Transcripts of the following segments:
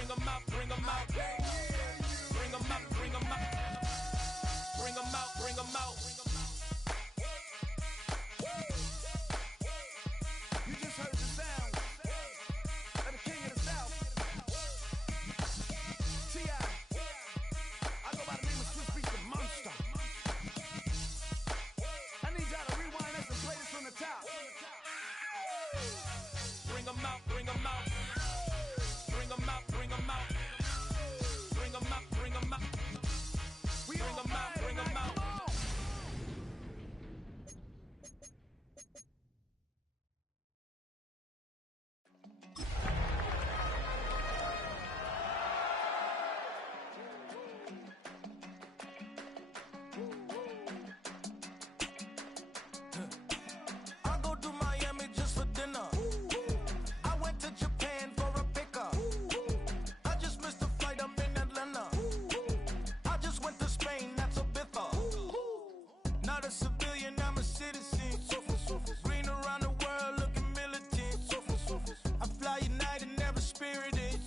Bring 'em out, bring 'em out. Bring 'em out, bring 'em out. Bring 'em out, bring 'em out. You just heard the sound of the king of the South. T.I. I go by the name of Swiss Beats the Monster. I need y'all to rewind this and play this from the top. Bring 'em out, bring 'em out. Bring 'em out, bring 'em out. Bring 'em out, bring 'em out. Bring 'em out, bring 'em out. I go to Miami just for dinner. I went to Japan for a pickup. I just missed a flight, I'm in Atlanta. I just went to Spain, that's a bitha. Not a civilian, I'm a citizen. Green around the world, looking militant. I fly United, never spirited.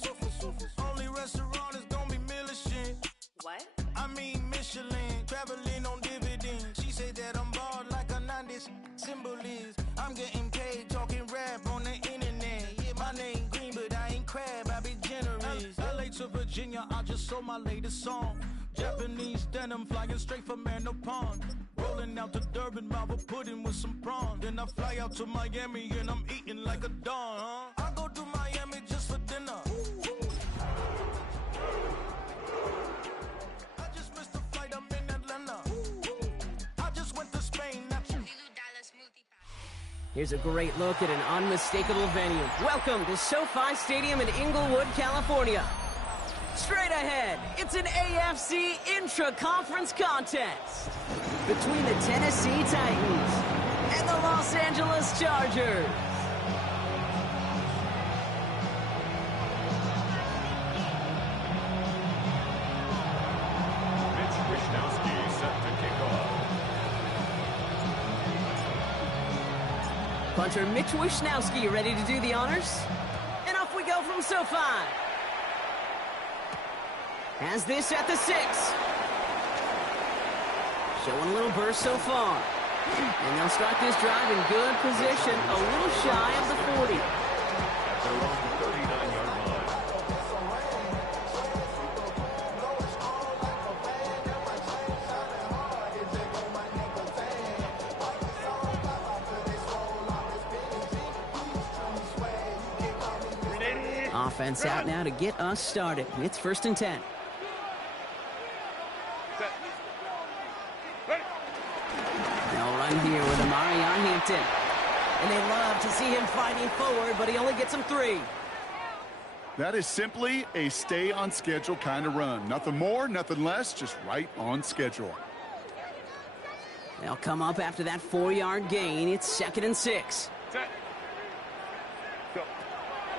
Only restaurant is gonna be Michelin. What? I mean Michelin, traveling on dividends. She said that I'm bald like a 90s symbol is. I'm getting paid talking rap on the internet. Yeah, my name green, but I ain't crab, I be generous. LA to Virginia, I just sold my latest song. Japanese denim flying straight from Pond. Rolling out to Durban, mouth a pudding with some prawn. Then I fly out to Miami and I'm eating like a don, huh? I go to Miami just for dinner. I just missed a flight, I'm in Atlanta. I just went to Spain, that's Here's a great look at an unmistakable venue. Welcome to SoFi Stadium in Inglewood, California. Straight ahead, it's an AFC intra-conference contest between the Tennessee Titans and the Los Angeles Chargers. Mitch Wishnowsky set to kick off. Punter Mitch Wishnowsky ready to do the honors? And off we go from SoFi. Has this at the 6. Showing a little burst so far. And they'll start this drive in good position, a little shy of the 40. They're on the 39-yard line. Offense out now to get us started. It's 1st and 10. They'll run here with Amari on Hampton. And they love to see him fighting forward, but he only gets them 3. That is simply a stay on schedule kind of run. Nothing more, nothing less, just right on schedule. They'll come up after that 4-yard gain. It's 2nd and 6.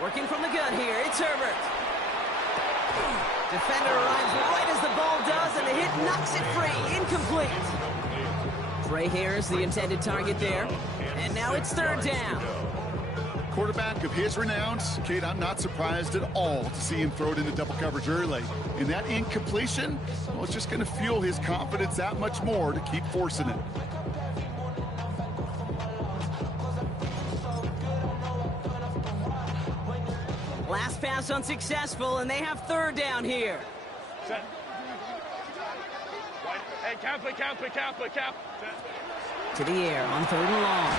Working from the gun here, it's Herbert. Defender arrives right as the ball does, and the hit knocks it free. Incomplete. Bray Harris, the intended target there. And now it's 3rd down. Quarterback of his renowns, Kate, I'm not surprised at all to see him throw it into double coverage early. And that incompletion, well, it's just going to fuel his confidence that much more to keep forcing it. Last pass unsuccessful, and they have 3rd down here. Hey, cap. To the air on 3rd and long.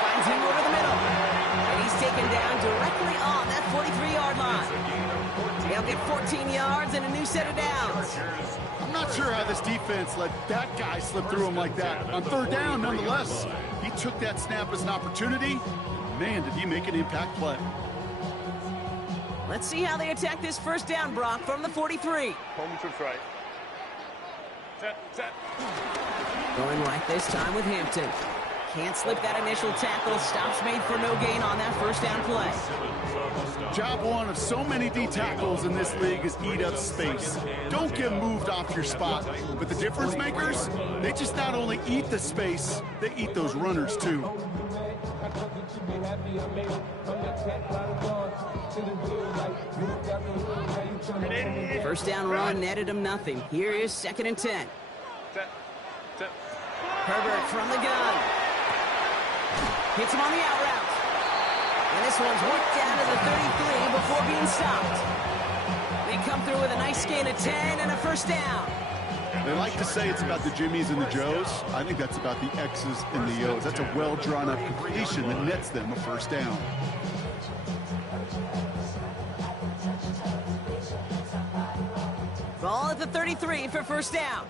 Finds him over the middle. And he's taken down directly on that 43-yard line. They'll get 14 yards and a new set of downs. I'm not sure how this defense let that guy slip through him like that. On 3rd down, nonetheless, he took that snap as an opportunity. Man, did he make an impact play. Let's see how they attack this 1st down, Brock, from the 43. Home to try. Set. Going right this time with Hampton. Can't slip that initial tackle. Stops made for no gain on that 1st down play. Job one of so many D tackles in this league is eat up space. Don't get moved off your spot. But the difference makers, they just not only eat the space, they eat those runners too. First down run netted him nothing. Here is 2nd and 10. Herbert from the gun. Hits him on the out route. And this one's worked down to the 33 before being stopped. They come through with a nice gain of 10 and a first down. They like to say it's about the Jimmies and the Joes. I think that's about the X's and the O's. That's a well-drawn-up completion that nets them a first down. Ball at the 33 for first down.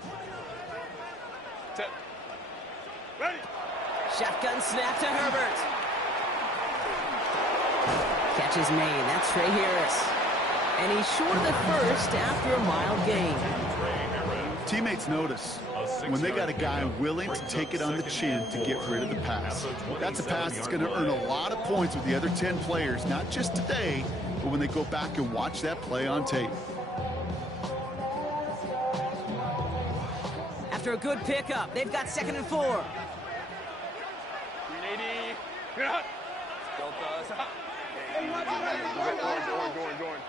Ready. Shotgun snap to Herbert. Catch is made. That's Trey Harris. And he's short of the first after a mild gain. Teammates notice when they got a guy willing to take it on the chin to get rid of the pass. That's a pass that's going to earn a lot of points with the other 10 players, not just today, but when they go back and watch that play on tape. After a good pickup, they've got 2nd and 4. 380. Going.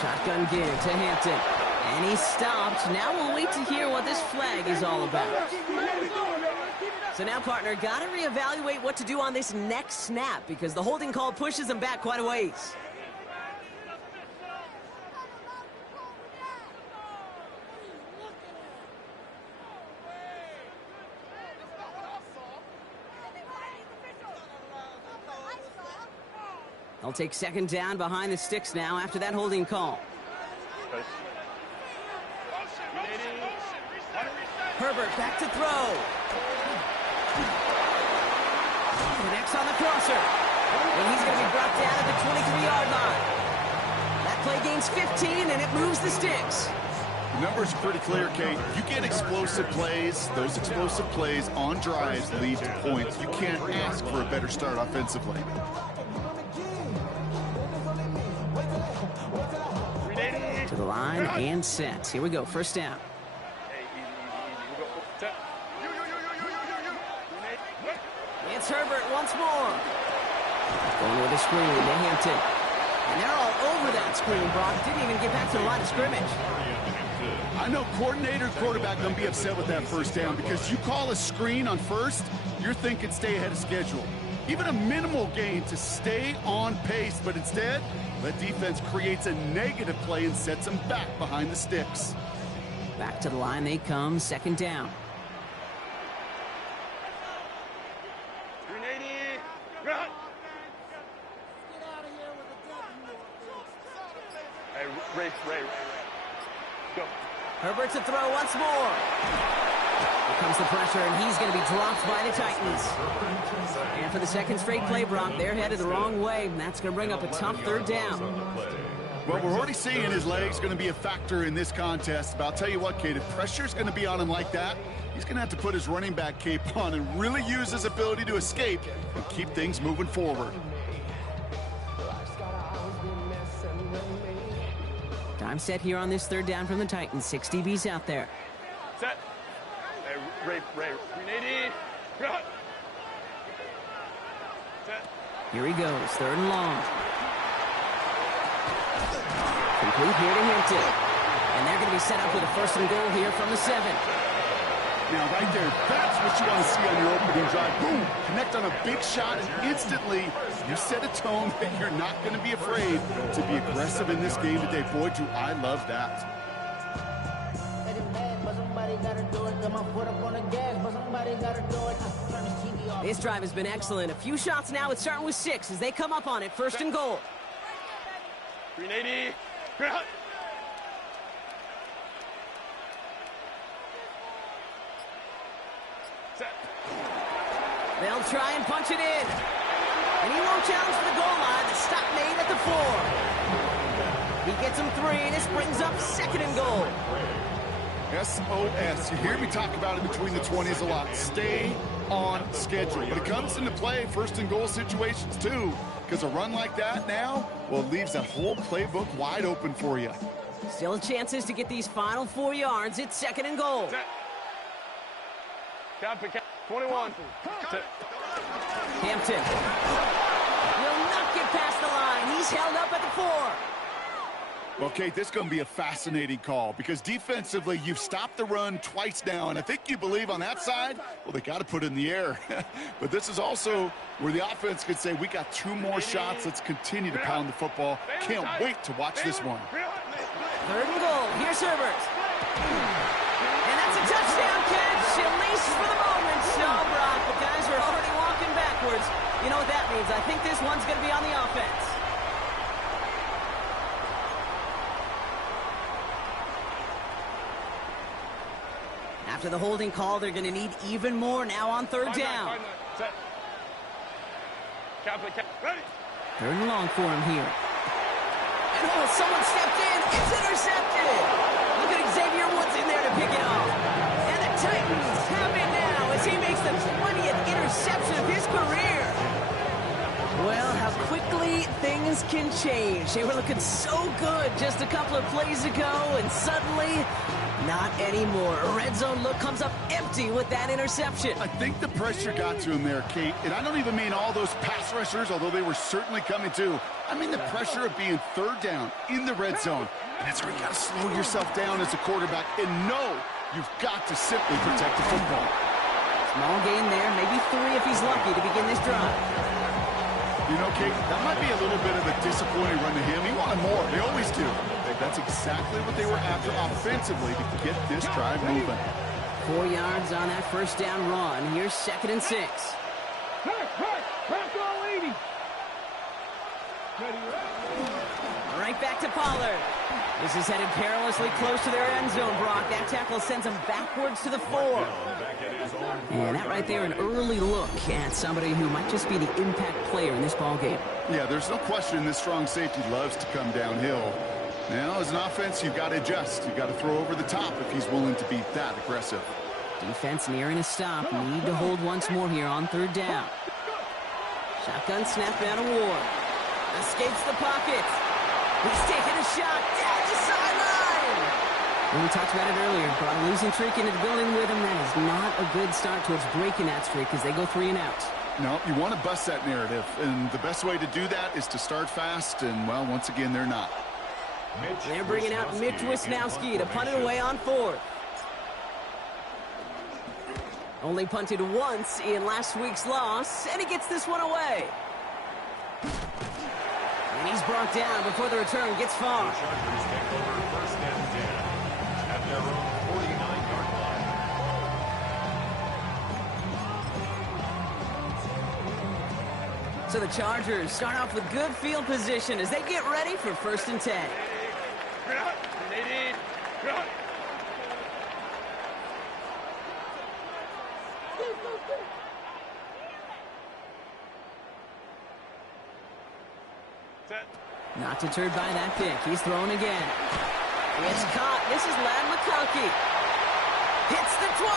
Shotgun give to Hampton. And he's stopped. Now we'll wait to hear what this flag is all about. So now, partner, got to reevaluate what to do on this next snap because the holding call pushes him back quite a ways. They'll take 2nd down behind the sticks now after that holding call. Herbert back to throw. Connects on the crosser. And he's going to be brought down at the 23-yard line. That play gains 15, and it moves the sticks. The numbers are pretty clear, Kate. You get explosive plays. Those explosive plays on drives lead to points. You can't ask for a better start offensively. To the line and set. Here we go, first down. It's Herbert once more. Going with a screen to Hampton. And they're all over that screen, Brock. Didn't even get back to the line of scrimmage. I know coordinator and quarterback going to be upset with that first down because you call a screen on first, you're thinking stay ahead of schedule. Even a minimal gain to stay on pace, but instead, that defense creates a negative play and sets them back behind the sticks. Back to the line they come, 2nd down. 380. Run. Hey, Ray. Go. Herbert to throw once more. Here comes the pressure, and he's going to be dropped by the Titans. And for the 2nd straight play, Brock, they're headed the wrong way, and that's going to bring up a tough 3rd down. Well, we're already seeing his legs going to be a factor in this contest. But I'll tell you what, Kate, if pressure's going to be on him like that, he's going to have to put his running back cape on and really use his ability to escape and keep things moving forward. Time set here on this 3rd down from the Titans. 6 DBs out there. Set. Hey, Ray. 380. Run. Set. Here he goes, 3rd and long. Complete here to Hampton. And they're going to be set up with a 1st and goal here from the 7. Now, right there, that's what you want to see on your opening drive. Boom! Connect on a big shot, and instantly you set a tone that you're not going to be afraid to be aggressive in this game today. Boy, do I love that. This drive has been excellent. A few shots now. It's starting with 6 as they come up on it. 1st and goal. 380. Run. Set. They'll try and punch it in. And he won't challenge for the goal line. The stop made at the 4. He gets him 3, and this brings up 2nd and goal. SOS. You hear me talk about it between the 20s a lot. Stay on schedule. When it comes into play, 1st and goal situations too, because a run like that now, well, it leaves that whole playbook wide open for you. Still chances to get these final 4 yards. It's 2nd and goal. Set. Count. 21. Hampton will not get past the line. He's held up at the 4. Well, Kate, this is going to be a fascinating call because defensively, you've stopped the run twice now, and I think you believe on that side, well, they got to put it in the air. But this is also where the offense could say, we got 2 more shots. Let's continue to pound the football. Can't wait to watch this one. 3rd and goal. Here's Herbert. And that's a touchdown catch, at least for the moment. No, Brock, the guys are already walking backwards. You know what that means. I think this one's going to be on the offense. After the holding call, they're going to need even more now on 3rd down. Set. Ready. 3rd and long for him here. And oh, someone stepped in. It's intercepted. Look at Xavier Woods in there to pick it off. And the Titans have it now as he makes the 20th interception of his career. Well, how quickly things can change. They were looking so good just a couple of plays ago, and suddenly, not anymore. A red zone look comes up empty with that interception. I think the pressure got to him there, Kate. And I don't even mean all those pass rushers, although they were certainly coming too. I mean the pressure of being 3rd down in the red zone. And that's where you got to slow yourself down as a quarterback and know you've got to simply protect the football. Small gain there, maybe 3 if he's lucky to begin this drive. You know, Kate, that might be a little bit of a disappointing run to him. He wanted more. They always do. That's exactly what they were after offensively to get this drive moving. 4 yards on that 1st down run. Here's 2nd and 6. Right back to Pollard. This is headed perilously close to their end zone, Brock. That tackle sends him backwards to the 4. And that right there, an early look at somebody who might just be the impact player in this ballgame. Yeah, there's no question this strong safety loves to come downhill. Now, as an offense, you've got to adjust. You've got to throw over the top if he's willing to be that aggressive. Defense nearing a stop. Need to hold once more here on 3rd down. Shotgun snap out of Ward. Escapes the pocket. He's taking a shot down the sideline. And we talked about it earlier. Brought a losing streak into the building with him. That is not a good start towards breaking that streak as they go 3 and out. No, you want to bust that narrative. And the best way to do that is to start fast. And, well, once again, they're not. They're bringing out Mitch Wisnowski to punt it away on 4th. Only punted once in last week's loss, and he gets this one away. And he's brought down before the return gets far. So the Chargers start off with good field position as they get ready for 1st and 10. Not deterred by that pick. He's thrown again. It's caught. This is Ladd McConkey. Hits the 20.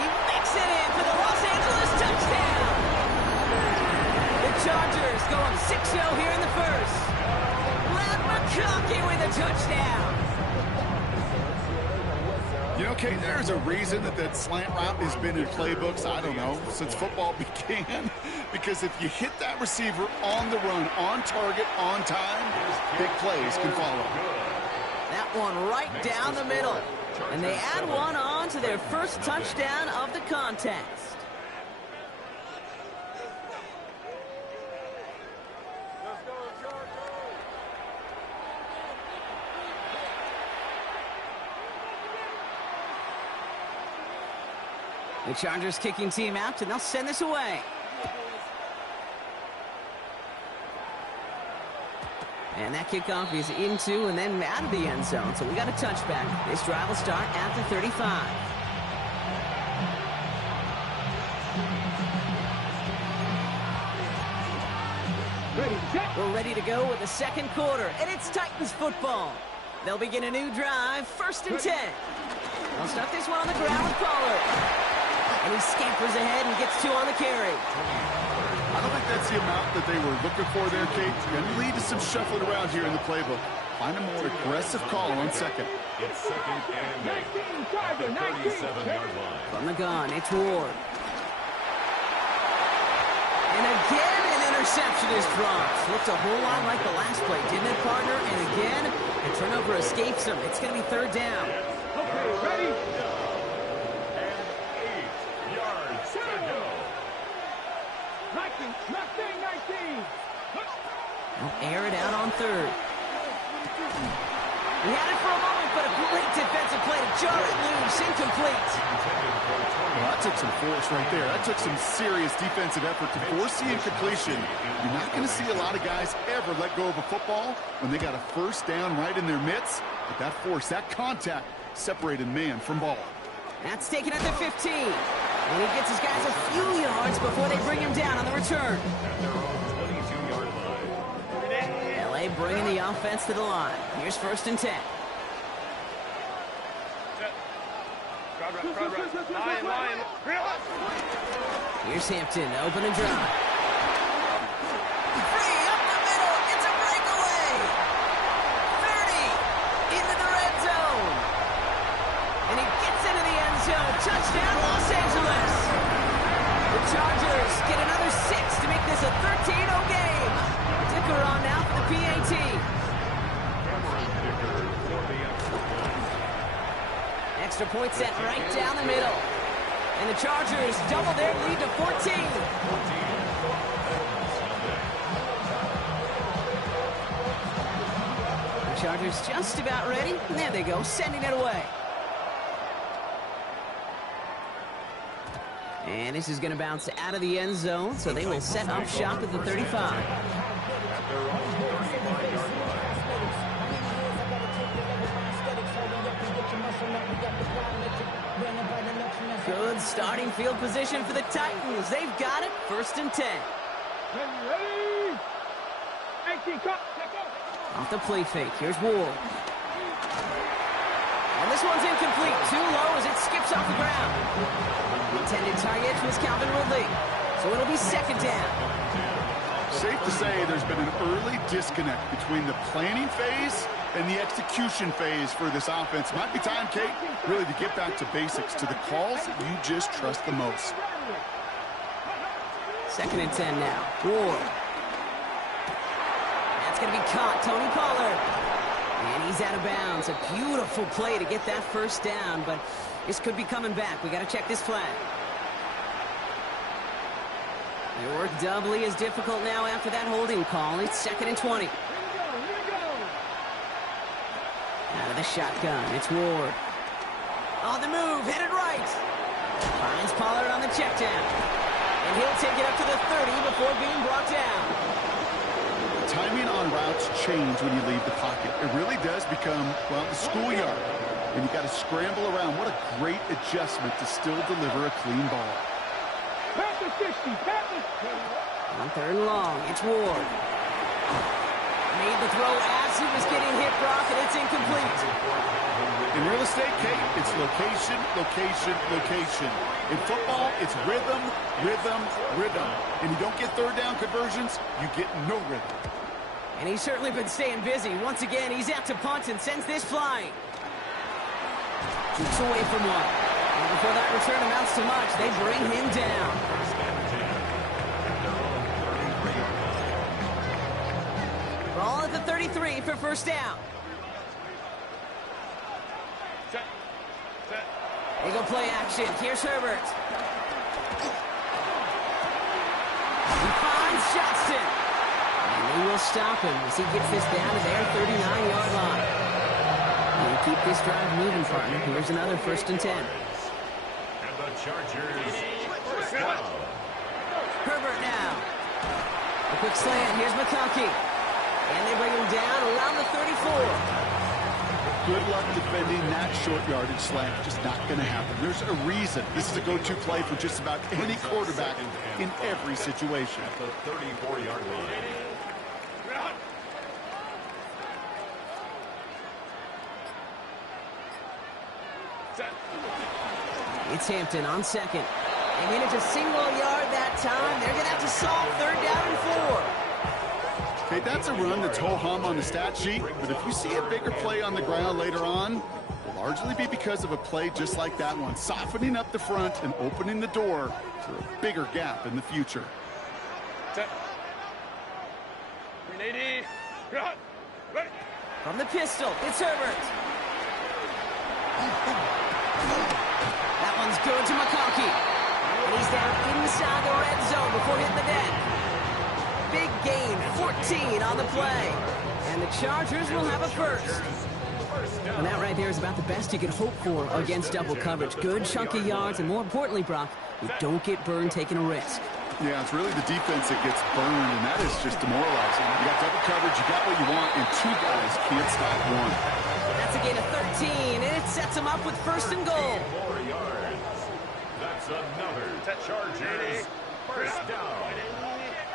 He makes it in for the Los Angeles touchdown. The Chargers going 6-0 here in the 1st. Ladd McConkey with a touchdown. You know, Kate, there's a reason that slant route has been in playbooks, I don't know, since football began. Because if you hit that receiver on the run, on target, on time, big plays can follow. That one right down the middle. And they add one on to their 1st touchdown of the contest. The Chargers kicking team out, and they'll send this away. And that kickoff is into and then out of the end zone. So we got a touchback. This drive will start at the 35. We're ready to go with the 2nd quarter, and it's Titans football. They'll begin a new drive, 1st and 10. They'll start this one on the ground with Pollard. And he scampers ahead and gets 2 on the carry. I don't think that's the amount that they were looking for there, Kate. Going to lead to some shuffling around here in the playbook. Find a more aggressive call on 2nd. It's second and 8 at the 37-yard line. From the gun, it's Ward. And again, an interception is dropped. Looked a whole lot like the last play, didn't it, partner? And again, the turnover escapes him. It's going to be third down. Okay, ready? And 8 yards to go. 19. They'll air it out on third. He had it for a moment, but a great defensive play to jar it loose. Incomplete. Well, that took some force right there. That took some serious defensive effort to force the incompletion. You're not going to see a lot of guys ever let go of a football when they got a first down right in their midst. But that force, that contact, separated man from ball. That's taken at the 15. And he gets his guys a few yards before they bring him down on the return. At their own 22-yard line. LA bringing the offense to the line. Here's first and 10. Lion. Here's Hampton, open and dry. Free up the middle. It's a breakaway. 30 into the red zone. And he gets into the end zone. Touchdown, Los Angeles. The Chargers get another 6 to make this a 13-0 game. Dicker on now for the PAT. Extra point set right down the middle. And the Chargers double their lead to 14. The Chargers just about ready. And there they go, sending it away. And this is going to bounce out of the end zone, so they will set up shop at the 35. Good starting field position for the Titans. They've got it. First and 10. Ready? 18, cut. Off the play fake. Here's Ward. And this one's incomplete. Too low as it skips off the ground. The intended target was Calvin Ridley. So it'll be second down. Safe to say there's been an early disconnect between the planning phase and the execution phase for this offense. Might be time, Kate, really to get back to basics, to the calls that you just trust the most. Second and 10 now. Ward. That's going to be caught. Tony Pollard. And he's out of bounds. A beautiful play to get that first down, but this could be coming back. We got to check this flag. Their work doubly as difficult now after that holding call. It's second and 20. Out of the shotgun, it's Ward. On the move, headed right. Finds Pollard on the check down. And he'll take it up to the 30 before being brought down. Timing on routes change when you leave the pocket. It really does become, well, the schoolyard. And you got to scramble around. What a great adjustment to still deliver a clean ball. On third and long, it's Ward. Made the throw as he was getting hit, Brock, and it's incomplete. In real estate, Kate, it's location, location, location. In football, it's rhythm, rhythm, rhythm. And you don't get third down conversions, you get no rhythm. And he's certainly been staying busy. Once again, he's out to punt and sends this flying. Keeps away from one. And before that return amounts to much, they bring him down. Ball at the 33 for first down. They go play action. Here's Herbert. He finds Johnston. And they will stop him as he gets this down to their 39-yard line. And keep this drive moving, partner. Here's another first and 10. And the Chargers first down. Herbert now. A quick slant. Here's McConkey. And they bring him down around the 34. Good luck defending that short yardage slant. Just not going to happen. There's a reason. This is a go-to play for just about any quarterback in every situation. At the 34-yard line. It's Hampton on second. And in it's a single yard that time. They're going to have to solve third down and 4. Okay, that's a run that's ho-hum on the stat sheet, but if you see a bigger play on the ground later on, largely be because of a play just like that one, softening up the front and opening the door for a bigger gap in the future. Set. 380. Cut. Ready. From the pistol, it's Herbert. That one's good to McConkey. And he's down inside the red zone before hitting the deck. Big gain, 14 on the play. And the Chargers will have a first. And that right there is about the best you could hope for against double coverage. Good chunky yards, and more importantly, Brock, you don't get burned taking a risk. Yeah, it's really the defense that gets burned, and that is just demoralizing. You got double coverage, you got what you want, and two guys can't stop one. That's a gain of 13, and it sets him up with first and goal. 4 yards. That's another Chargers first down.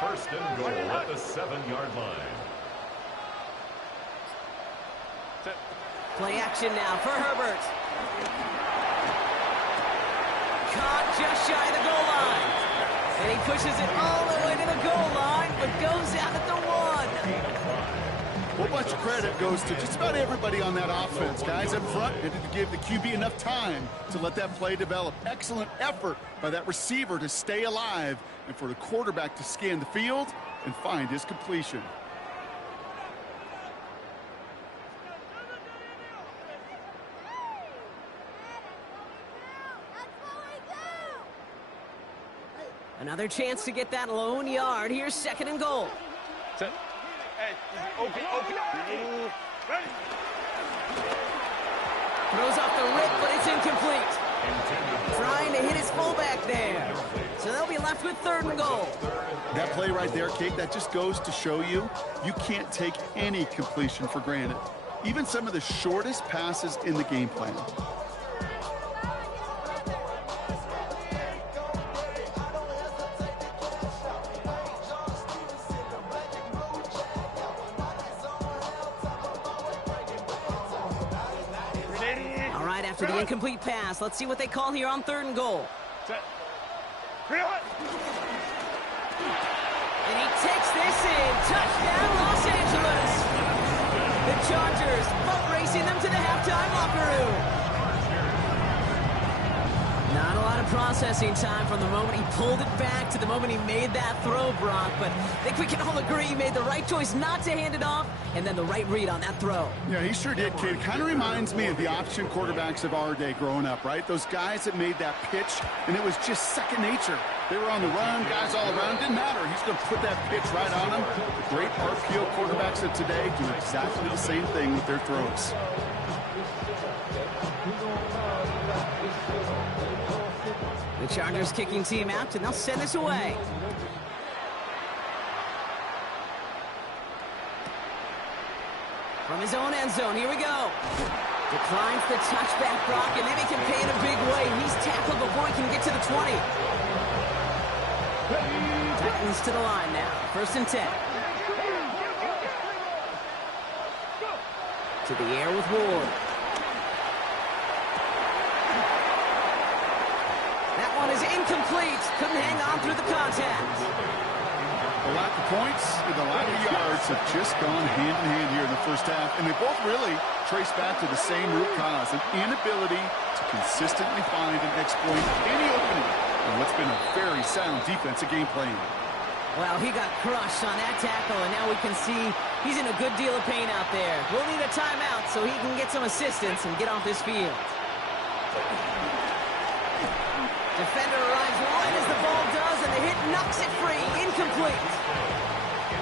First and goal at the 7-yard line. Play action now for Herbert. Caught just shy of the goal line. And he pushes it all the way to the goal line, but goes out at the 1. A whole bunch of credit goes to just about everybody on that offense. Guys up front needed to give the QB enough time to let that play develop. Excellent effort by that receiver to stay alive and for the quarterback to scan the field and find his completion. Another chance to get that lone yard. Here's second and goal. Set. Hey, open. Ready. Throws off the rip, but it's incomplete. Trying to hit his fullback there. So they'll be left with third and goal. That play right there, Kate, that just goes to show you can't take any completion for granted. Even some of the shortest passes in the game plan. After the incomplete pass, let's see what they call here on third and goal. Set. And he takes this in. Touchdown, Los Angeles. The Chargers boat racing them to the halftime locker room. Not a lot of processing time from the moment he pulled it back to the moment he made that throw, Brock. But I think we can all agree he made the right choice not to hand it off, and then the right read on that throw. Yeah, he sure did, kid. Kind of reminds me of the option quarterbacks of our day growing up, right? Those guys that made that pitch, and it was just second nature. They were on the run, guys all around. Didn't matter. He's going to put that pitch right on them. The great RPO quarterbacks of today do exactly the same thing with their throws. The Chargers kicking team out, and they'll send this away. From his own end zone, here we go. Declines the touchback, Brock, and then he can pay in a big way. He's tackled before he can get to the 20. Titans to the line now. First and 10. To the air with Ward. That one is incomplete. Couldn't hang on through the contact. The lack of points and the lack of yards have just gone hand in hand here in the first half, and they both really trace back to the same root cause, an inability to consistently find and exploit any opening in what's been a very sound defensive game plan. Well, he got crushed on that tackle, and now we can see he's in a good deal of pain out there. We'll need a timeout so he can get some assistance and get off this field. Defender arrives right as the ball does, and the hit knocks it free. Incomplete.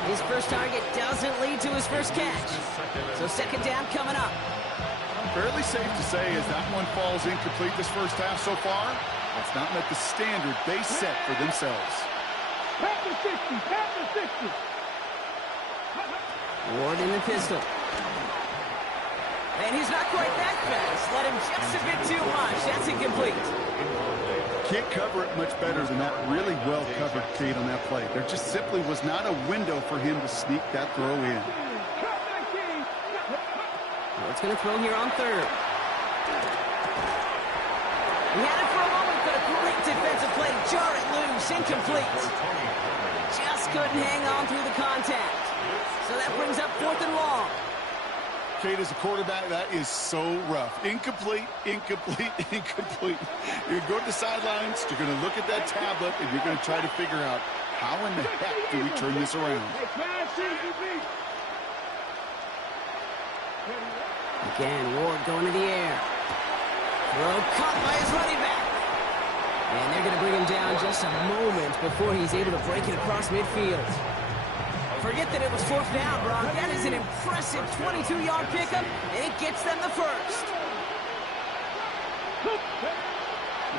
His first target doesn't lead to his first catch. So second down coming up. Fairly safe to say as that one falls incomplete this first half so far, it's not met the standard they set for themselves. Pat the 60, pat the 60. Ward in the pistol. And he's not quite that fast. Let him just a bit too much. That's incomplete. Can't cover it much better than that really well-covered Kate on that play. There just simply was not a window for him to sneak that throw in. Ward's going to throw here on third. He had it for a moment, but a great defensive play. Jar it loose, incomplete. Just couldn't hang on through the contact. So that brings up fourth and long. Kate, as a quarterback, that is so rough. Incomplete, incomplete, incomplete. You're going to the sidelines, you're going to look at that tablet, and you're going to try to figure out how in the heck do we turn this around. Again, Ward going to the air. Throw caught by his running back. And they're going to bring him down just a moment before he's able to break it across midfield. Forget that it was fourth down, Brock. That is an impressive 22-yard pickup, and it gets them the first.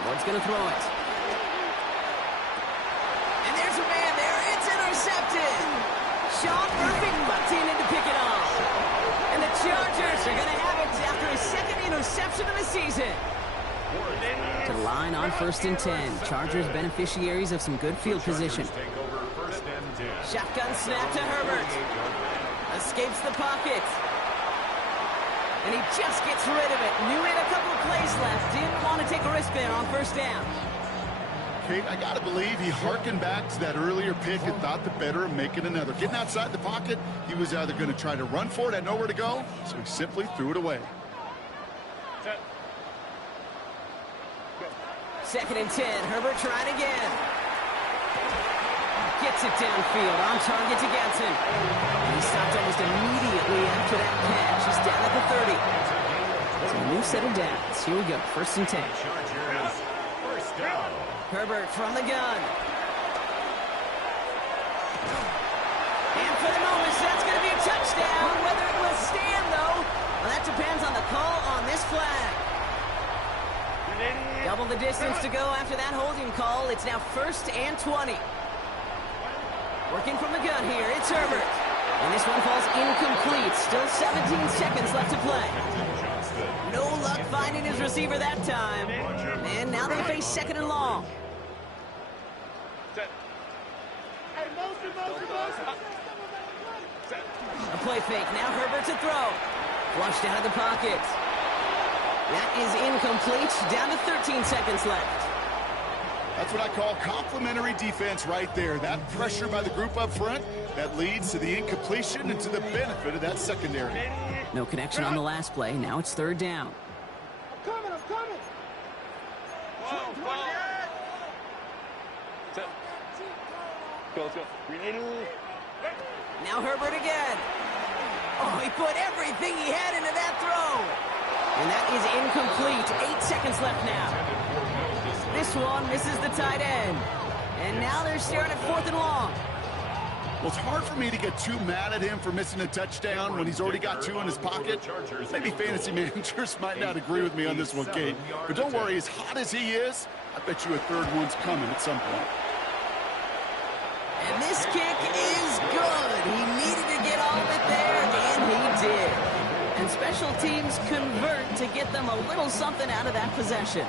Ward's going to throw it. And there's a man there. It's intercepted. Sean Murphy butting in to pick it off. And the Chargers are going to have it after his second interception of the season. To the line on 1st and 10. Chargers beneficiaries of some good field position. Shotgun snap to Herbert. Escapes the pocket. And he just gets rid of it. Knew he had a couple of plays left. Didn't want to take a risk there on 1st down. Kate, I got to believe he harkened back to that earlier pick and thought the better of making another. Getting outside the pocket, he was either going to try to run for it, had nowhere to go, so he simply threw it away. 2nd and 10. Herbert trying again. Gets it downfield, on target to Gatson. And he stopped almost immediately after that catch. He's down at the 30. So a new set of downs. Here we go, 1st and 10. Herbert from the gun. And for the moment, that's going to be a touchdown. Whether it will stand, though, well, that depends on the call on this flag. Double the distance to go after that holding call. It's now 1st and 20. Working from the gun here, it's Herbert. And this one falls incomplete. Still 17 seconds left to play. No luck finding his receiver that time. And now they face 2nd and long. A play fake. Now Herbert to throw. Flushed out of the pocket. That is incomplete. Down to 13 seconds left. That's what I call complimentary defense right there. That pressure by the group up front, that leads to the incompletion and to the benefit of that secondary. No connection on the last play. Now it's 3rd down. I'm coming. Go. Now Herbert again. Oh, he put everything he had into that throw. And that is incomplete. 8 seconds left now. This one misses the tight end. And now they're staring at 4th and long. Well, it's hard for me to get too mad at him for missing a touchdown when he's already got 2 in his pocket. Maybe fantasy managers might not agree with me on this one, Kate. But don't worry, as hot as he is, I bet you a 3rd one's coming at some point. And this kick is good. He needed to get all of it there, and he did. And special teams convert to get them a little something out of that possession.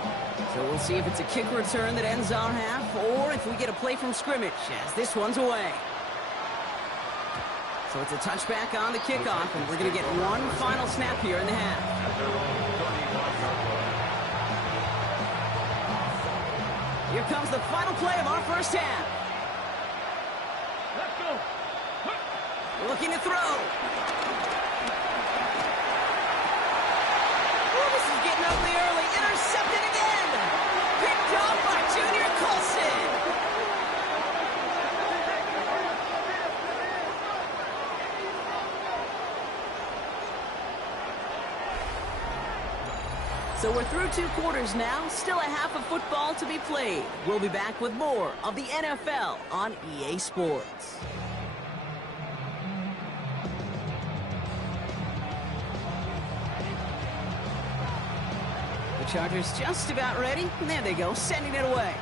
So we'll see if it's a kick return that ends our half, or if we get a play from scrimmage, as this one's away. So it's a touchback on the kickoff, and we're going to get one final snap here in the half. Here comes the final play of our 1st half. Let's go. Looking to throw. Oh, this is getting ugly early. Intercepted again. Picked off by Junior Colson. So we're through 2 quarters now. Still a half of football to be played. We'll be back with more of the NFL on EA Sports. The Chargers just about ready. And there they go, sending it away.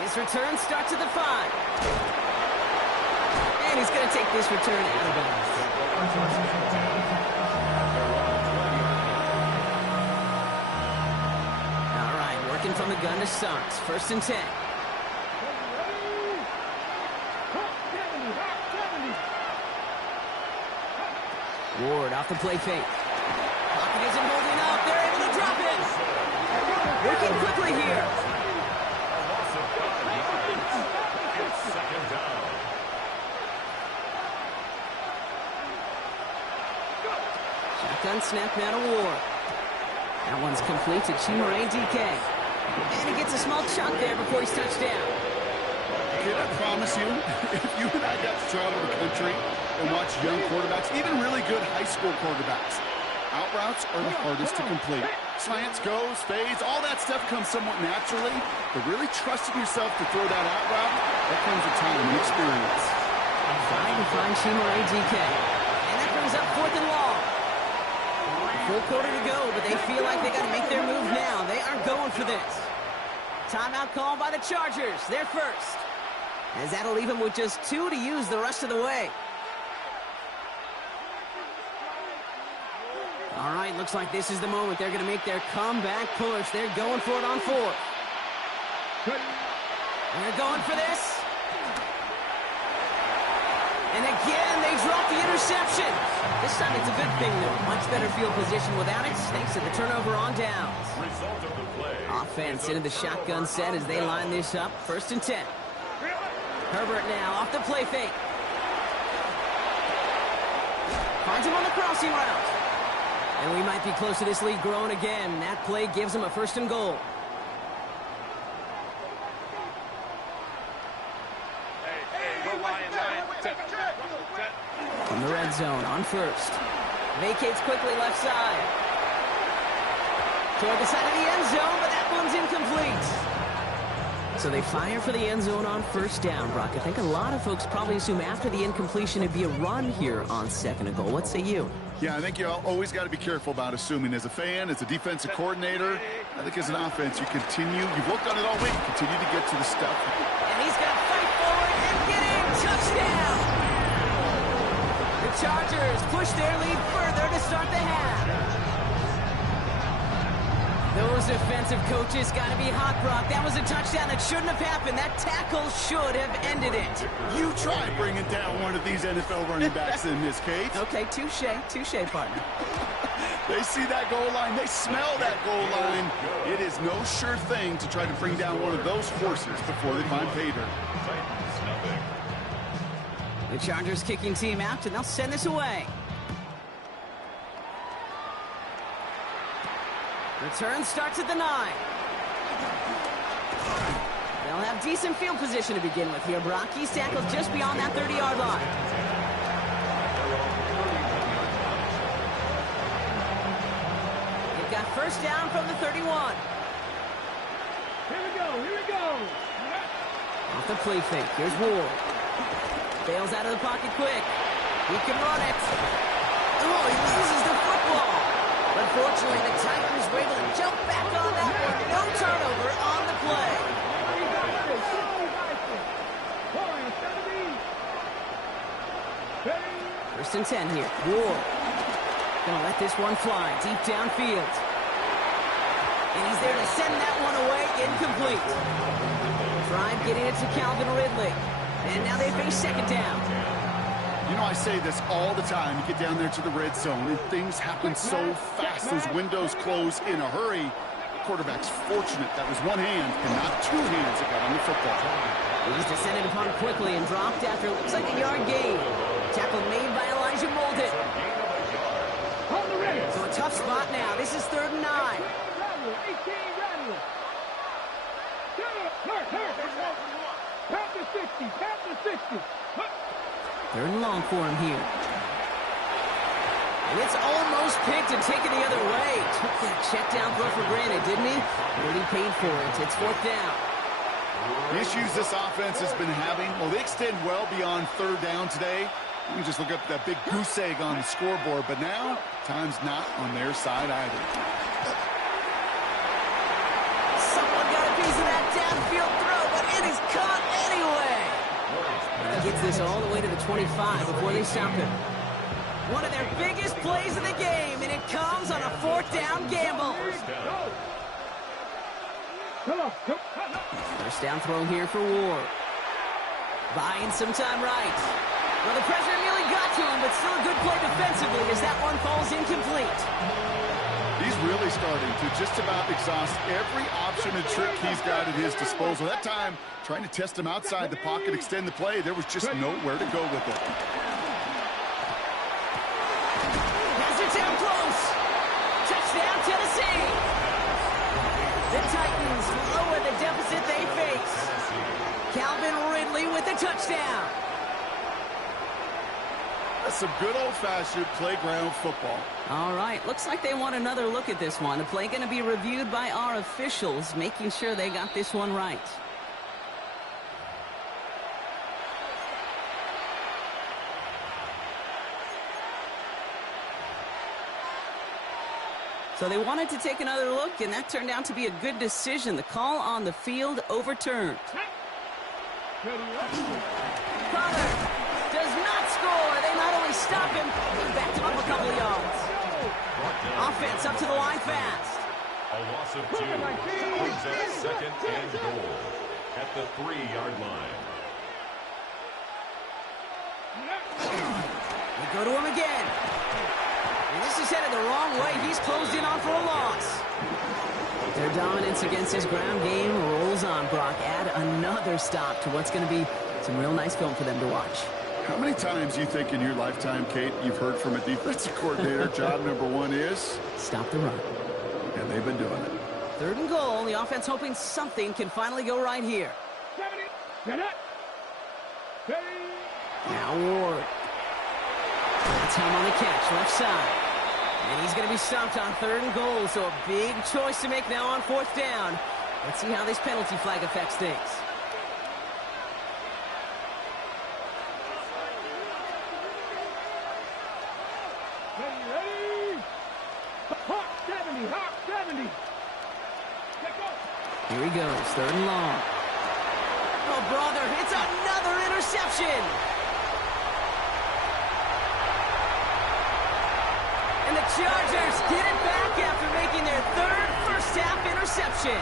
This return starts at the 5. And he's going to take this return out of bounds. All right, working from the gun to start. 1st and 10. Ward off the play fake. Pocket isn't holding up. They're able to drop it. Working quickly here. It's 2nd down. snap now to Ward. That one's complete to Chimere DK. And he gets a small chunk there before he's touched down. Kid, I promise you, if you and I got to travel the country and watch young quarterbacks, even really good high school quarterbacks, out routes are the hardest to complete. Slants, goes, fades, all that stuff comes somewhat naturally, but really trusting yourself to throw that out route, that comes with time and experience. Trying to find Chimere DK. And that brings up 4th and long. Full quarter to go, but they feel like they got to make their move now. They are going for this. Timeout called by the Chargers. They're first. As that'll leave them with just 2 to use the rest of the way. All right, looks like this is the moment. They're going to make their comeback push. They're going for it on 4th. They're going for this. And again, they drop the interception. This time it's a good thing, though. Much better field position without it, thanks to the turnover on downs. Result of the play. Offense into the shotgun set as they line this up. 1st and 10. Herbert now off the play fake. Finds him on the crossing route. And we might be close to this lead growing again. That play gives him a 1st and goal. From the red zone on 1st. Vacates quickly left side. Toward the side of the end zone, but that one's incomplete. So they fire for the end zone on 1st down, Brock. I think a lot of folks probably assume after the incompletion it'd be a run here on 2nd and goal. What say you? Yeah, I think you always got to be careful about assuming. As a fan, as a defensive coordinator, I think as an offense, you've worked on it all week, continue to get to the stuff. And he's going to fight forward and get in. Touchdown! The Chargers push their lead further to start the half. Those defensive coaches got to be hot, Brock. That was a touchdown that shouldn't have happened. That tackle should have ended it. You try bringing down one of these NFL running backs in this case. Okay, touche, partner. They see that goal line. They smell that goal line. It is no sure thing to try to bring down one of those forces before they find pay dirt. The Chargers kicking team out, and they'll send this away. Return starts at the 9. They'll have decent field position to begin with here. Brock, he's tackled just beyond that 30-yard line. They've got 1st down from the 31. Here we go. Off the play fake. Here's Ward. Bails out of the pocket quick. He can run it. Oh, he loses the football. But fortunately, the Titans were able to jump back on that one. No turnover on the play. 1st and 10 here. Ward. Gonna let this one fly deep downfield. And he's there to send that one away. Incomplete. Tried getting it to Calvin Ridley. And now they face 2nd down. You know, I say this all the time. You get down there to the red zone, and things happen so fast. Those windows close in a hurry. The quarterback's fortunate that was one hand and not 2 hands that got on the football. He's descended upon quickly and dropped after it looks like a yard gain. Tackle made by Elijah Molden. So a tough spot now. This is 3rd and 9. Past the 60. 3rd and long for him here. And it's almost picked and taken the other way. Took that check down throw for granted, didn't he? But he paid for it. It's 4th down. The issues this offense has been having, well, they extend well beyond 3rd down today. You can just look up that big goose egg on the scoreboard, but now time's not on their side either. Someone got a piece of that downfield throw, but it is caught anyway. And he gets this all the way to the 25 before they stop him. One of their biggest plays of the game, and it comes on a 4th down gamble. 1st down throw here for Ward. Buying some time right. Well, the pressure nearly got to him, but still a good play defensively as that one falls incomplete. He's really starting to just about exhaust every option and trick he's got at his disposal. That time, trying to test him outside the pocket, extend the play, there was just nowhere to go with it. Has it down close. Touchdown, Tennessee! The Titans lower the deficit they face. Calvin Ridley with the touchdown. That's some good old-fashioned playground football. All right, looks like they want another look at this one. The play going to be reviewed by our officials, making sure they got this one right. So they wanted to take another look, and that turned out to be a good decision. The call on the field overturned. Pollard does not score. They not only stop him, they backed him up a couple of yards. Offense up to the line fast. A loss of 2 brings up second and goal at the 3-yard line. They go to him again. And this is headed the wrong way. He's closed in on for a loss. Their dominance against his ground game rolls on, Brock. Add another stop to what's going to be some real nice film for them to watch. How many times do you think in your lifetime, Kate, you've heard from a defensive coordinator, job number 1 is? Stop the run. And they've been doing it. 3rd and goal. The offense hoping something can finally go right here. Now Ward. That's him on the catch, left side. And he's going to be stopped on 3rd and goal, so a big choice to make now on 4th down. Let's see how this penalty flag affects things. Ready? Hawk 70, Hawk 70. Here he goes, 3rd and long. Oh, brother, it's another interception. And the Chargers get it back after making their 3rd first-half interception.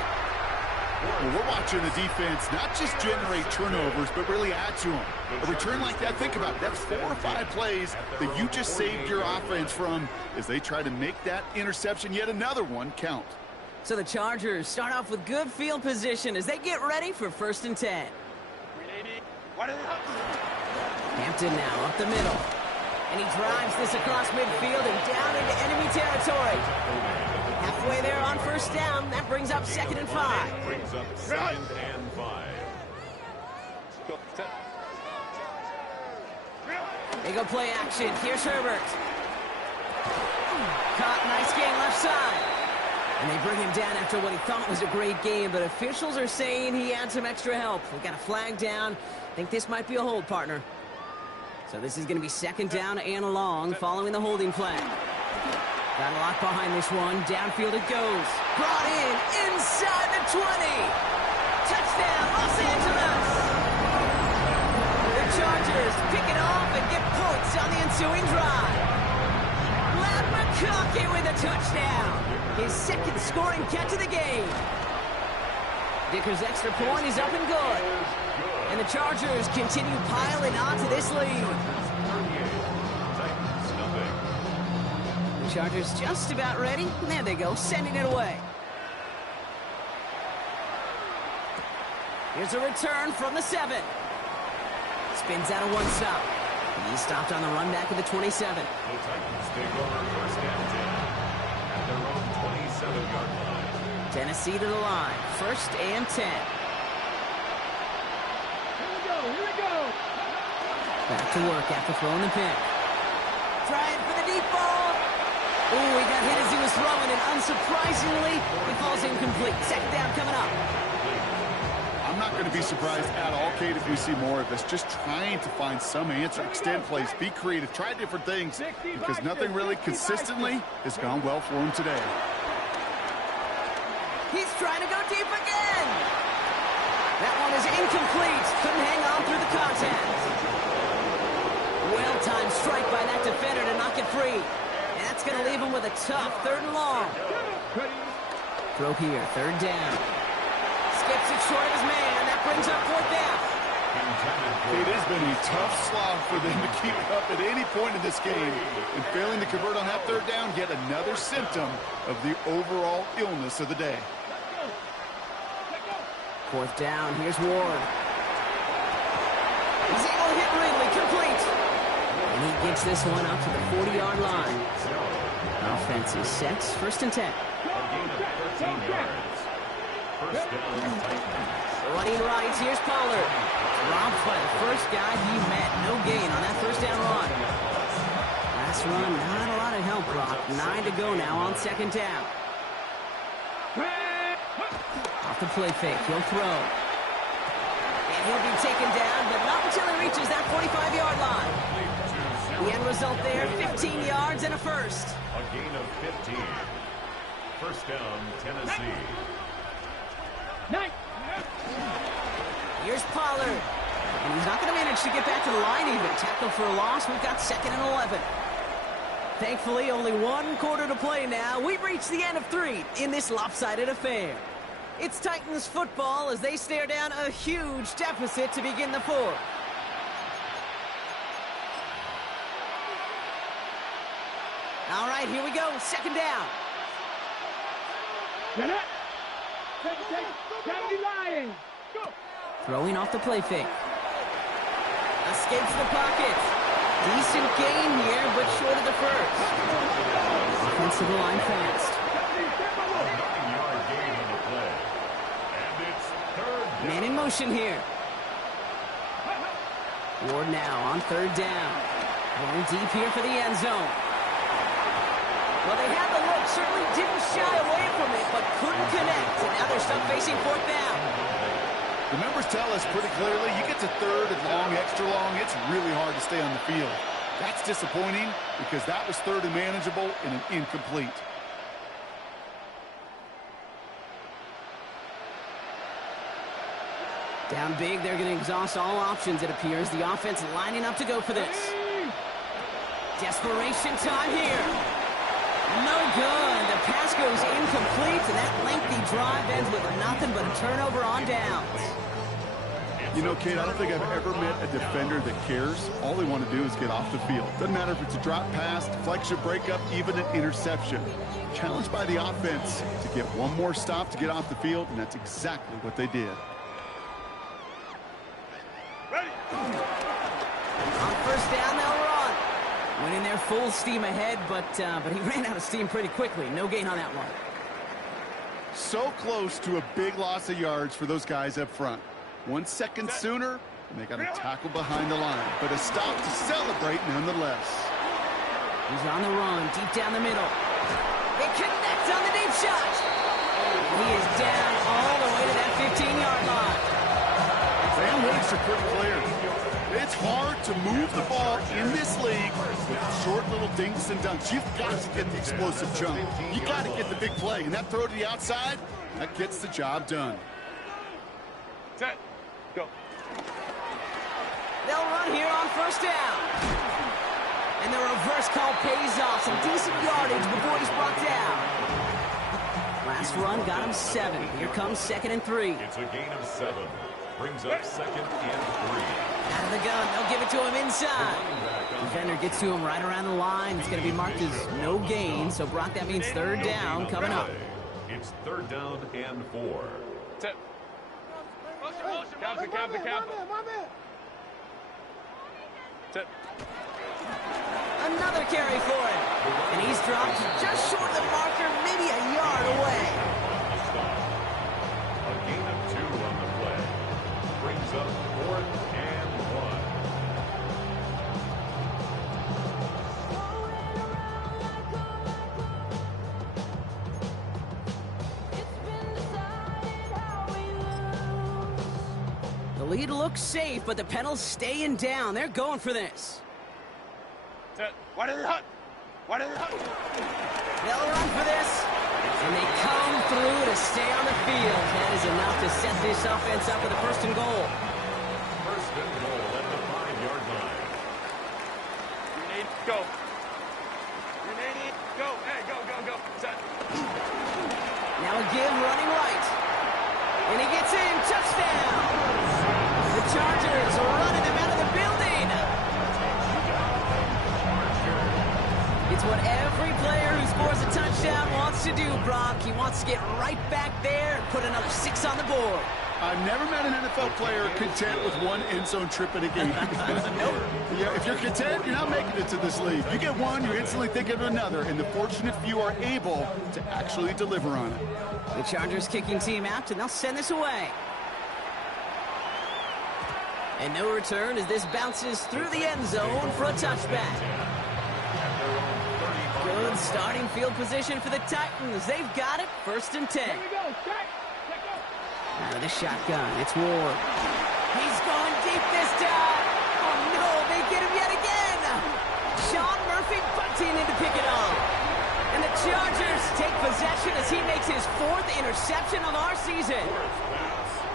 Well, we're watching the defense not just generate turnovers, but really add to them. A return like that, think about it. That's 4 or 5 plays that you just saved your offense from as they try to make that interception, yet another one, count. So the Chargers start off with good field position as they get ready for 1st and 10. Hampton now up the middle. And he drives this across midfield and down into enemy territory. Halfway there on 1st down. That brings up 2nd and 5. Brings up 2nd and 5. They go play action. Here's Herbert. Caught, nice game left side. And they bring him down after what he thought was a great game, but officials are saying he had some extra help. We got a flag down. Think this might be a hold, partner. So this is going to be 2nd down and long following the holding flag. Got a lock behind this one. Downfield it goes. Brought in inside the 20. Touchdown, Los Angeles. The Chargers pick it off and get points on the ensuing drive. Ladd McConkey with a touchdown. His 2nd scoring catch of the game. Dicker's extra point is up and good. And the Chargers continue piling onto this lead. The Chargers just about ready. And there they go, sending it away. Here's a return from the 7. Spins out of 1 stop. He's stopped on the run back of the 27. The Titans take over 1st and 10 at their own 27-yard line. Tennessee to the line. 1st and 10. Here we go. Back to work after throwing the pick. Trying for the deep ball. Ooh, he got hit as he was throwing, and unsurprisingly, he falls incomplete. 2nd down coming up. I'm not going to be surprised at all, Kate, if we see more of this. Just trying to find some answer, extend plays, be creative, try different things, because nothing really consistently has gone well for him today. He's trying to go deep again. That one is incomplete. Couldn't hang on through the contact. Well-timed strike by that defender to knock it free. And that's going to leave him with a tough 3rd and long. Throw here, 3rd down. Skips it short of his man. That brings up 4th down. It has been a tough slog for them to keep up at any point in this game. And failing to convert on that 3rd down, yet another symptom of the overall illness of the day. 4th down, here's Ward. He's able to hit Ridley, complete. And he gets this one up to the 40-yard line. Offense is set. 1st and 10. A gain of 13 yards. First down, Titans. Running right, here's Pollard. Dropped by the first guy he met. No gain on that 1st down run. Last run, not a lot of help, Brock. 9 to go now on 2nd down. Off the play fake, he'll throw. And he'll be taken down, but not until he reaches that 45-yard line. The end result there, 15 yards and a first. A gain of 15. First down, Tennessee. Here's Pollard. And he's not going to manage to get back to the line even. Tackle for a loss. We've got 2nd and 11. Thankfully, only 1 quarter to play now. We've reached the end of 3 in this lopsided affair. It's Titans football as they stare down a huge deficit to begin the 4th. All right, here we go. 2nd down. Throwing off the play fake. Escapes the pocket. Decent gain here, but short of the first. Offensive line fast. A 9-yard gain on the play. And it's 3rd down. Man in motion here. Ward now on 3rd down. Going deep here for the end zone. Well, they had the look, certainly didn't shy away from it, but couldn't connect. And now they're stuck facing 4th down. The numbers tell us pretty clearly, you get to 3rd and long, extra long, it's really hard to stay on the field. That's disappointing because that was 3rd and manageable and an incomplete. Down big, they're going to exhaust all options, it appears. The offense lining up to go for this. Desperation time here. No good. The pass goes incomplete, and that lengthy drive ends with nothing but a turnover on downs. You know, Kate, I don't think I've ever met a defender that cares. All they want to do is get off the field. Doesn't matter if it's a drop pass, deflection, breakup, even an interception. Challenged by the offense to get one more stop to get off the field, and that's exactly what they did. On 1st down, they'll run. Went in there full steam ahead, but he ran out of steam pretty quickly. No gain on that one. So close to a big loss of yards for those guys up front. 1 second sooner, and they got a tackle behind the line. But a stop to celebrate nonetheless. He's on the run, deep down the middle. They connect on the deep shot. He is down all the way to that 15-yard line. Analytics are pretty clear. It's hard to move the ball in this league with short little dinks and dunks. You've got to get the explosive jump. You got to get the big play. And that throw to the outside, that gets the job done. Set. Go. They'll run here on 1st down. And the reverse call pays off. Some decent yardage before he's brought down. Last run got him 7. Here comes 2nd and 3. It's a gain of 7. Brings up 2nd and 3. Out of the gun, they'll give it to him inside. Defender gets to him right around the line. It's going to be marked as no gain. So, Brock, that means 3rd down coming up. It's 3rd down and 4. Set. Cap. Set. Another carry for him. And he's dropped just short of the marker, maybe a yard away. A gain of 2 on the play. Brings up 4th and 1. The lead looks safe, but the Penals staying down. They're going for this. Set. What is it hot? They'll run for this. And they come through to stay on the field. That is enough to set this offense up with a 1st and goal. 1st and goal at the 5-yard line. Grenade, go. Grenade, go. Hey, go. Set. Now a give running right. And he gets in. Touchdown. The Chargers are running him out of the building. It's what every player who scores a touchdown wants to do, Brock. He wants to get right back there and put another 6 on the board. I've never met an NFL player content with one end zone trip in a game. Yeah, if you're content, you're not making it to this league. You get one, you instantly think of another, and the fortunate few are able to actually deliver on it. The Chargers kicking team out, and they'll send this away. And no return as this bounces through the end zone for a touchback. Good starting field position for the Titans. They've got it, 1st and 10. Out of the shotgun, it's Ward. He's going deep this time. Oh no, they get him yet again. Sean Murphy bunting in to pick it off. And the Chargers take possession as he makes his 4th interception of our season.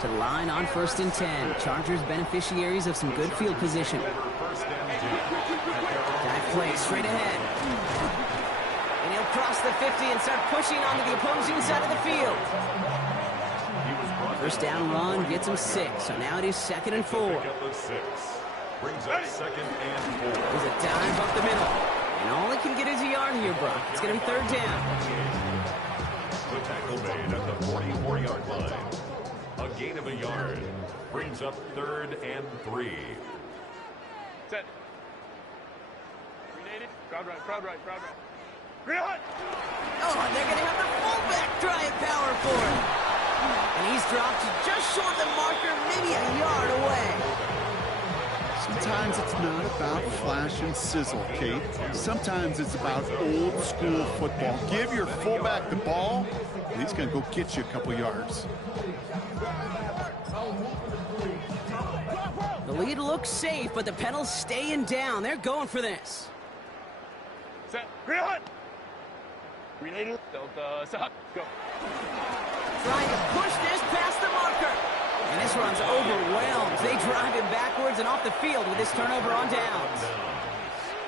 To the line on 1st and 10. Chargers beneficiaries of some good field position. Dive play straight ahead. And he'll cross the 50 and start pushing onto the opposing side of the field. 1st down run gets him 6. So now it is 2nd and 4. Brings up 2nd and 4. There's a dive up the middle. And all it can get is a yard here, Brock. It's going to be 3rd down. The tackle made at the 44-yard line. A gain of a yard. Brings up 3rd and 3. Set. Grenade. Crowd right, crowd right, crowd right. Green hut! Oh, and they're going to have the fullback trying power for it. And he's dropped just short of the marker, maybe a yard away. Sometimes it's not about flash and sizzle, Kate. Sometimes it's about old school football. Give your fullback the ball, and he's going to go get you a couple yards. The lead looks safe, but the pedals staying down. They're going for this. Set. Green hut! Grenade. Delta. Set. Go. Trying to push this past the marker. And this run's overwhelmed. They drive him backwards and off the field with this turnover on downs.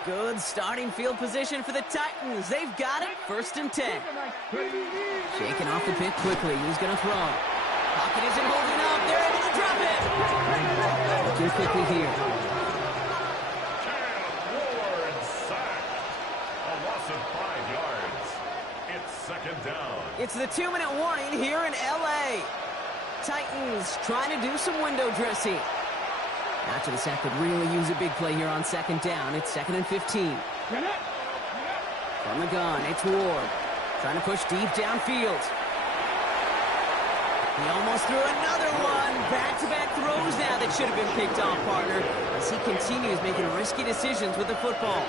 Good starting field position for the Titans. They've got it, 1st and 10. Shaking off the pick quickly. Who's going to throw? Pocket isn't holding up. They're able to drop it. Looking quickly here. Ward sacked. A loss of 5 yards. It's 2nd down. It's the 2-minute warning here in L.A. Titans trying to do some window dressing. After the sack could really use a big play here on 2nd down. It's 2nd and 15. From the gun, it's Ward. Trying to push deep downfield. He almost threw another one. Back-to-back throws now that should have been picked off, partner, as he continues making risky decisions with the football.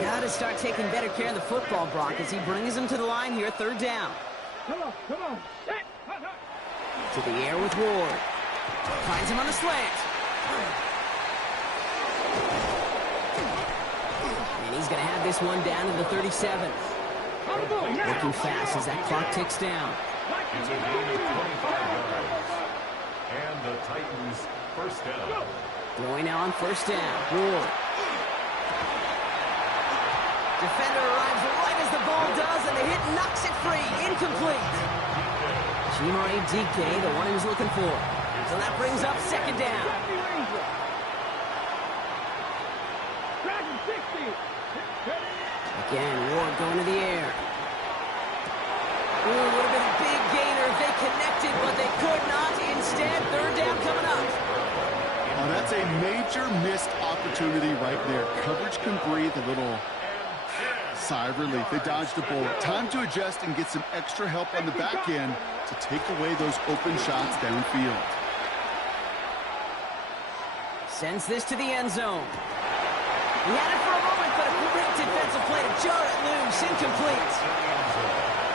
Got to start taking better care of the football, Brock, as he brings him to the line here, 3rd down. Come on. To the air with Ward. Finds him on the slant. And he's going to have this one down to the 37. Looking fast as that clock ticks down. It's a gain of 25 yards. And the Titans 1st down. Throwing now on 1st down. Ward. Defender arrives right as the ball does, and the hit knocks it free. Incomplete. Chimare DK, the one he was looking for. So that brings up 2nd down. Again, Ward going to the air. Ooh, would have been a big gainer if they connected, but they could not. Instead, 3rd down coming up. Oh, that's a major missed opportunity right there. Coverage can breathe a little sigh of relief. They dodged a bullet. Time to adjust and get some extra help on the back end to take away those open shots downfield. Sends this to the end zone. He had it for a moment, but a great defensive play to jar it loose. Incomplete.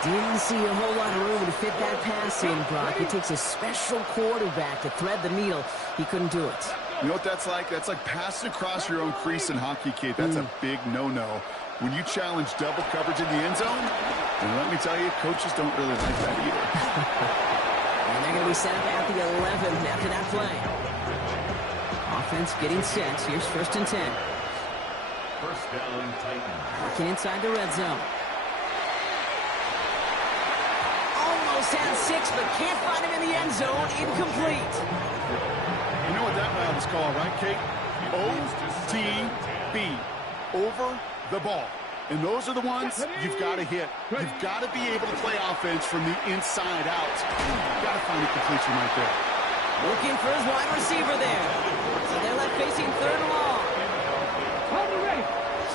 Didn't see a whole lot of room to fit that pass in, Brock. It takes a special quarterback to thread the needle. He couldn't do it. You know what that's like? That's like passing across your own crease in hockey, Kate. That's a big no-no. When you challenge double coverage in the end zone, and let me tell you, coaches don't really like that either. And they're going to be set up at the 11 after that play. Offense getting set. Here's 1st and 10. 1st down, Titans. Working inside the red zone. Almost had 6, but can't find him in the end zone. Incomplete. You know what that round is called, right, Kate? OTB. Over the ball. And those are the ones you've got to hit. You've got to be able to play offense from the inside out. You've got to find a completion right there. Looking for his wide receiver there. So they're left facing third and long.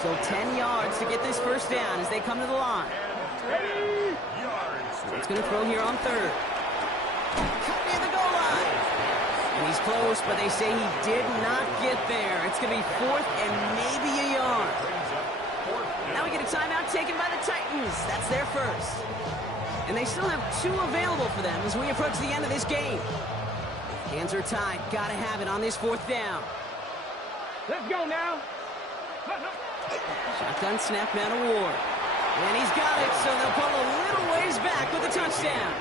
Still 10 yards to get this first down as they come to the line. So it's going to throw here on third. Cut near the goal line. And he's close, but they say he did not get there. It's going to be fourth and maybe a yard. Now we get a timeout taken by the Titans. That's their first. And they still have 2 available for them as we approach the end of this game. Hands are tied. Got to have it on this fourth down. Let's go now. Shotgun snap man award. And he's got it, so they'll pull a little ways back with a touchdown.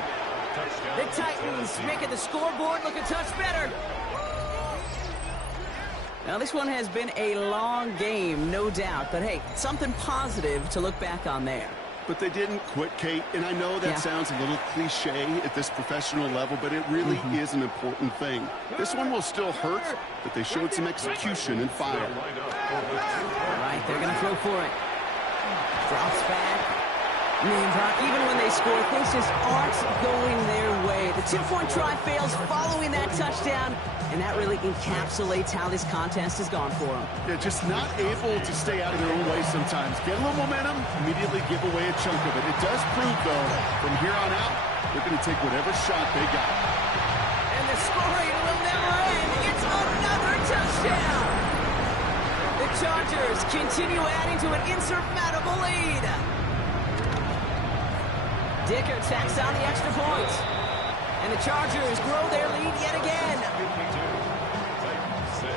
The Titans making the scoreboard look a touch better. Now, this one has been a long game, no doubt. But, hey, something positive to look back on there. But they didn't quit, Kate, and I know that sounds a little cliche at this professional level, but it really is an important thing. This one will still hurt, but they showed some execution and fire. All right, they're going to throw for it. Drops back. Man, Brock, even when they score, things just aren't going their way. The 2-point try fails following that touchdown, and that really encapsulates how this contest has gone for them. They're just not able to stay out of their own way sometimes. Get a little momentum, immediately give away a chunk of it. It does prove, though, from here on out, they're going to take whatever shot they got. And the scoring will never end. It's another touchdown. The Chargers continue adding to an insurmountable lead. Dicker tacks on the extra point. And the Chargers grow their lead yet again. 52-6.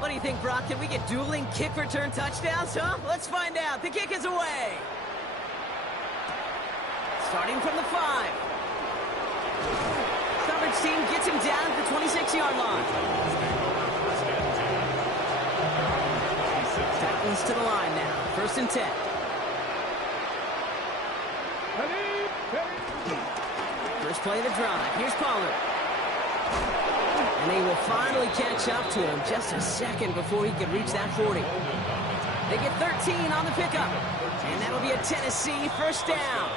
What do you think, Brock? Can we get dueling kick return touchdowns, huh? Let's find out. The kick is away. Starting from the 5. Coverage team gets him down at the 26-yard line. Titans to the line now. First and 10. First play of the drive. Here's Pollard. And they will finally catch up to him just a second before he could reach that 40. They get 13 on the pickup. And that'll be a Tennessee first down.